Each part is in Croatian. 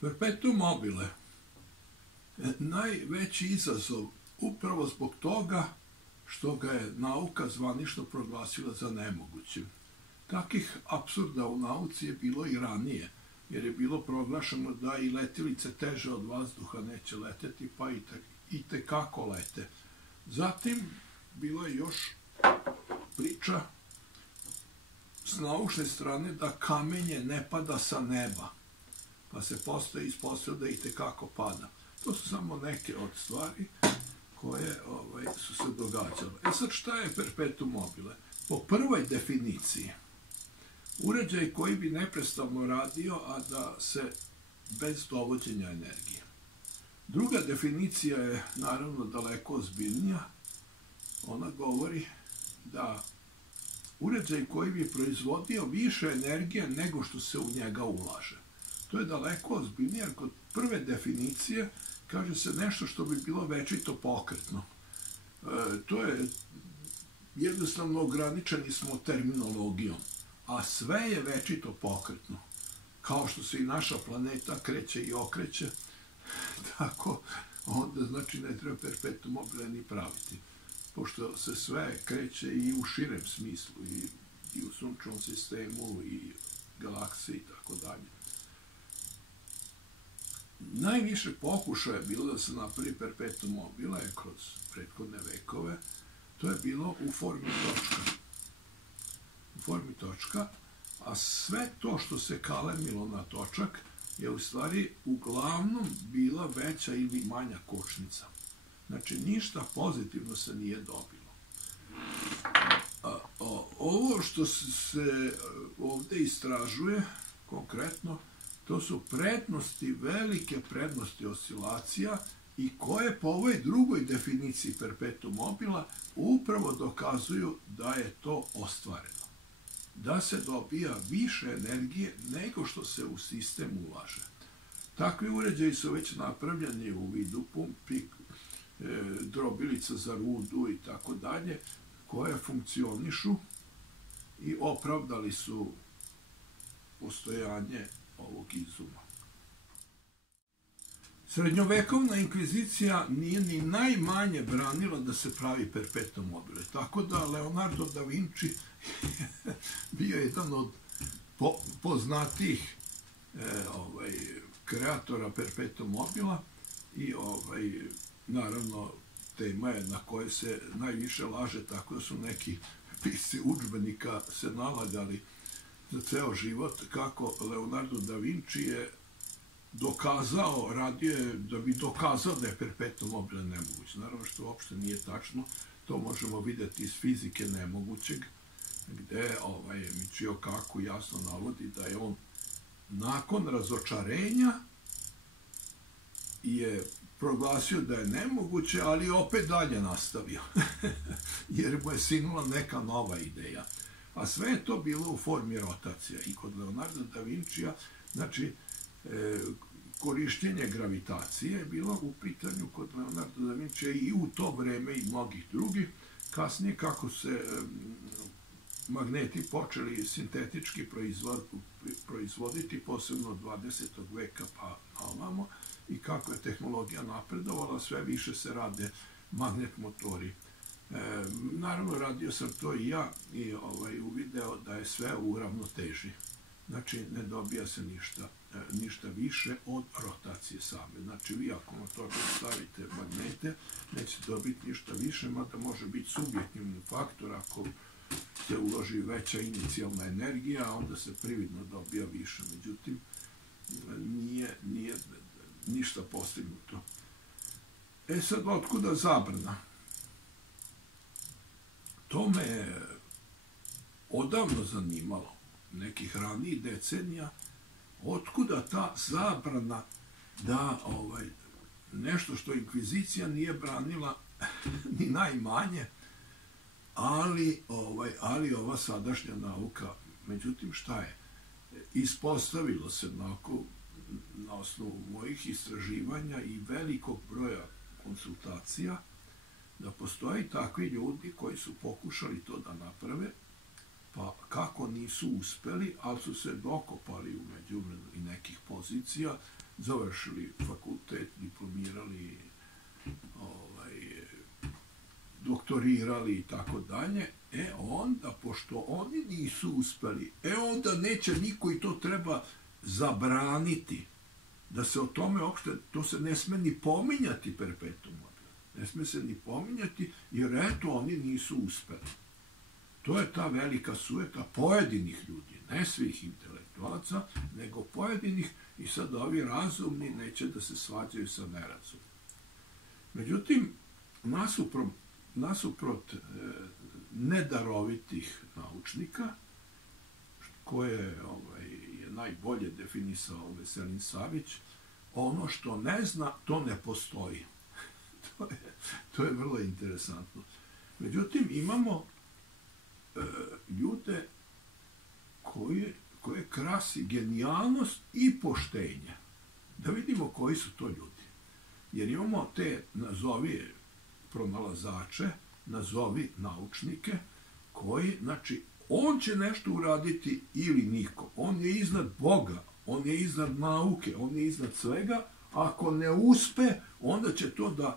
Perpetuum mobile, najveći izazov upravo zbog toga što ga je nauka zvanično proglasila za nemogućim. Takih apsurda u nauci je bilo i ranije, jer je bilo proglašeno da i letilice teže od vazduha neće leteti, pa i tekako lete. Zatim, bilo je još priča s naučne strane da kamenje ne pada sa neba, pa se posle ispostavilo da i tekako pada. To su samo neke od stvari koje su se događale. Sad šta je perpetuum mobile? Po prvoj definiciji, uređaj koji bi neprestano radio, a da se bez dovođenja energije. Druga definicija je naravno daleko ozbiljnija. Ona govori da uređaj koji bi proizvodio više energije nego što se u njega ulaže. To je daleko ozbiljnije, jer kod prve definicije kaže se nešto što bi bilo večito pokretno. To je jednostavno ograničeni smo terminologijom, a sve je večito pokretno. Kao što se i naša planeta kreće i okreće, tako onda znači ne treba perpetuum mobile ni praviti, pošto se sve kreće i u širem smislu, i u sunčevom sistemu, i galaksiji, i tako dalje. Najviše pokušaja je bilo da se napravi perpetuum mobile kroz prethodne vekove. To je bilo u formi točka. U formi točka, a sve to što se kalemilo na točak je u stvari uglavnom bila veća ili manja kočnica. Znači, ništa pozitivno se nije dobilo. Ovo što se ovde istražuje, konkretno, to su prednosti, velike prednosti oscilacija i koje po ovoj drugoj definiciji perpetuum mobila upravo dokazuju da je to ostvareno. Da se dobija više energije nego što se u sistem ulaže. Takvi uređaji su već napravljeni u vidu pumpi, drobilica za rudu i tako dalje, koje funkcionišu i opravdali su postojanje ovog izuma. Srednjovekovna inkvizicija nije ni najmanje branila da se pravi perpetuum mobile, tako da Leonardo da Vinci bio jedan od poznatijih kreatora perpetuum mobila i naravno tema je na kojoj se najviše laže, tako da su neki pisci udžbenika se nalagali za ceo život kako Leonardo da Vinci je dokazao, radio je da bi dokazao da je perpetuum mobile nemoguće. Naravno što uopšte nije tačno, to možemo videti iz fizike nemogućeg, gde Michio Kaku jasno navodi da je on nakon razočarenja je proglasio da je nemoguće, ali opet dalje nastavio, jer mu je sinula neka nova ideja. A sve je to bilo u formi rotacija. I kod Leonardo da Vincija, znači, korišćenje gravitacije je bilo u pitanju kod Leonardo da Vincija i u to vreme i mnogih drugih. Kasnije, kako se magneti počeli sintetički proizvoditi, posebno od 20. veka pa ovamo, i kako je tehnologija napredovala, sve više se rade magnet motori. Naravno, radio sam to i ja i uvideo da je sve u ravnoteži. Znači, ne dobija se ništa više od rotacije same. Znači, vi ako na to stavite magnete, nećete dobiti ništa više, mada može biti subjektivni faktor ako se uloži veća inicijalna energija, onda se prividno dobija više. Međutim, nije ništa postignuto. Sad, otkuda zabrana? To me je odavno zanimalo, nekih ranijih decenija, otkuda ta zabrana da nešto što inkvizicija nije branila ni najmanje, ali ova sadašnja nauka. Međutim, šta je? Ispostavilo se na osnovu mojih istraživanja i velikog broja konsultacija da postoji takvi ljudi koji su pokušali to da naprave, pa kako nisu uspeli, ali su se dokopali u međuvremenu i nekih pozicija, završili fakultet, diplomirali, doktorirali i tako dalje, onda, pošto oni nisu uspeli, onda neće niko i to treba zabraniti, da se o tome uopšte, to se ne sme ni pominjati perpetuum mobile. Ne sme se ni pominjati, jer eto, oni nisu uspeli. To je ta velika sujeta pojedinih ljudi, ne svih intelektualaca, nego pojedinih, i sad ovi razumni neće da se svađaju sa nerazumnim. Međutim, nasuprot nedarovitih naučnika, koje je najbolje definisao Veselin Savić, ono što ne zna, to ne postoji. To je vrlo interesantno. Međutim, imamo ljude koje krasi genijalnost i poštenje. Da vidimo koji su to ljudi. Jer imamo te, nazovi pronalazače, nazovi naučnike, koji, znači, on će nešto uraditi ili niko. On je iznad Boga, on je iznad nauke, on je iznad svega. Ako ne uspe, onda će to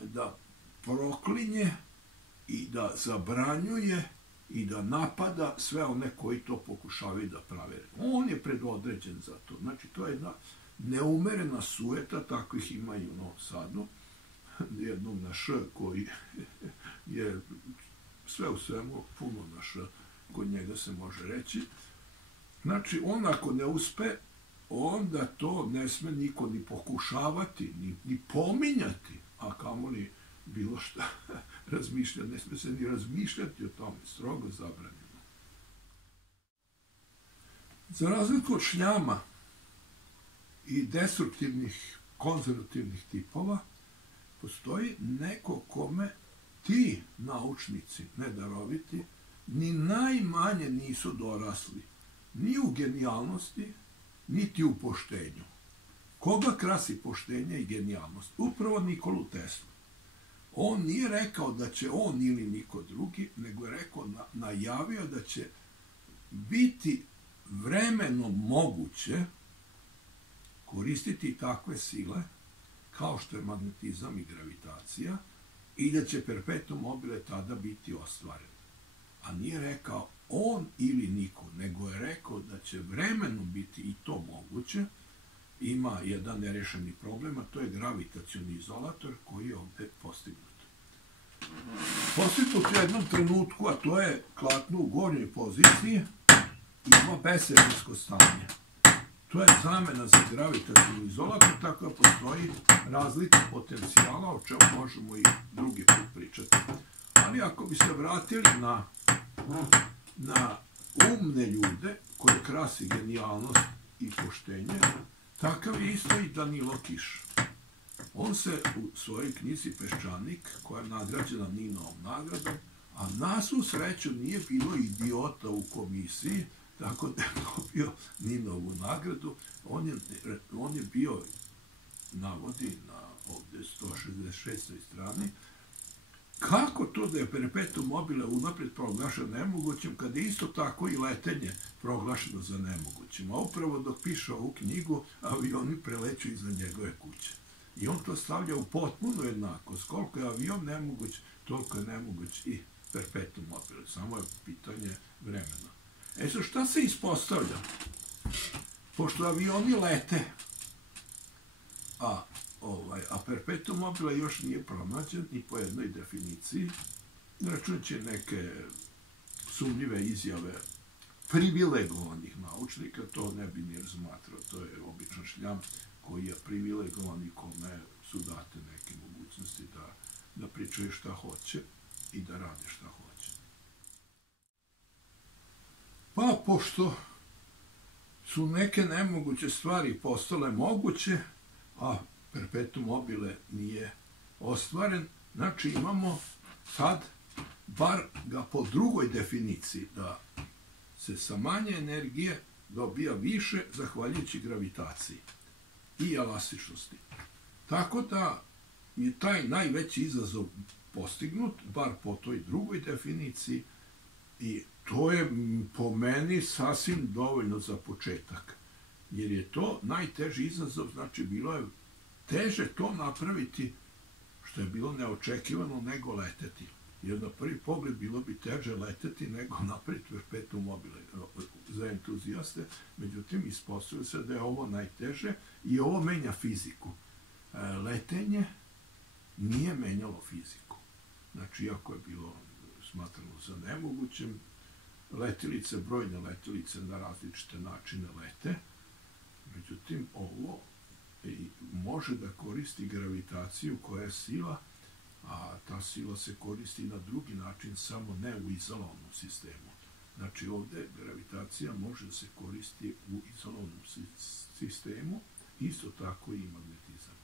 da proklinje i da zabranjuje i da napada sve one koji to pokušavaju da prave. On je predodređen za to. Znači, to je jedna neumerena sujeta, takvih ima i u Novom Sadu, jednom na Š, koji je sve u svemu puno na Š, kod njega se može reći. Znači, on ako ne uspe, onda to ne sme niko ni pokušavati, ni pominjati, a kamoli bilo šta razmišljati, ne sme se ni razmišljati o tome, strogo zabranjeno. Za razliku od šljama i destruktivnih, konzervativnih tipova, postoji neko kome ti naučnici nedaroviti ni najmanje nisu dorasli, ni u genijalnosti, niti u poštenju. Koga krasi poštenje i genijalnost? Upravo Nikolu Teslu. On nije rekao da će on ili niko drugi, nego je rekao, najavio da će biti vremenom moguće koristiti takve sile, kao što je magnetizam i gravitacija, i da će perpetuum mobile tada biti ostvaren. A nije rekao on ili niko, nego je rekao da će vremenom biti i to moguće. Ima jedan nerešeni problem, a to je gravitacioni izolator koji je ovde postignut. Postignut u jednom trenutku, a to je klatno u gornjoj poziciji, ima besevinsko stanje. To je zamena za gravitacioni izolator, tako da postoji razlika potencijala, o čemu možemo i drugi put pričati. Ali ako bi se vratili na umne ljude koje krasi genijalnost i poštenje, takav je isto i Danilo Kiš. On se u svojoj knjizi Peščanik, koja je nagrađena Ninovom nagradom, a na svu sreću nije bilo idiota u komisiji, tako da je dobio Ninovu nagradu. On je bio, navodi na ovde 166. strani, kako to da je perpetuum mobile unapred proglašeno nemogućim, kada je isto tako i letenje proglašeno za nemogućim. A upravo dok piše ovu knjigu, avioni preleću iza njegove kuće. I on to stavlja u potpunu jednakost. Koliko je avion nemoguć, toliko je nemoguć i perpetuum mobile. Samo je pitanje vremena. Sad, šta se ispostavlja? Pošto avioni lete, a perpetuum mobile još nije pronađen ni po jednoj definiciji, računajući neke sumnjive izjave privilegovanih naučnika, to ne bi ni razmatrao, to je običan šljam koji je privilegovan i kome su date neke mogućnosti da pričaju šta hoće i da rade šta hoće. Pa, pošto su neke nemoguće stvari postale moguće, a perpetuum mobile nije ostvaren, znači imamo sad, bar ga po drugoj definiciji, da se sa manje energije dobija više zahvaljujući gravitaciji i elastičnosti. Tako da je taj najveći izazov postignut, bar po toj drugoj definiciji, i to je po meni sasvim dovoljno za početak. jer je to najteži izazov, znači bilo je teže to napraviti, što je bilo neočekivano, nego leteti. Jer na prvi pogled bilo bi teže leteti nego napraviti perpetuum mobile za entuzijaste, međutim ispostavilo se da je ovo najteže i ovo menja fiziku. Letenje nije menjalo fiziku. Znači, iako je bilo smatrano za nemogućem, letilice, brojne letilice na različite načine lete, međutim, ovo može da koristi gravitaciju koja je sila, a ta sila se koristi na drugi način, samo ne u izolovnom sistemu. Znači, ovde gravitacija može da se koristi u izolovnom sistemu, isto tako i magnetizam.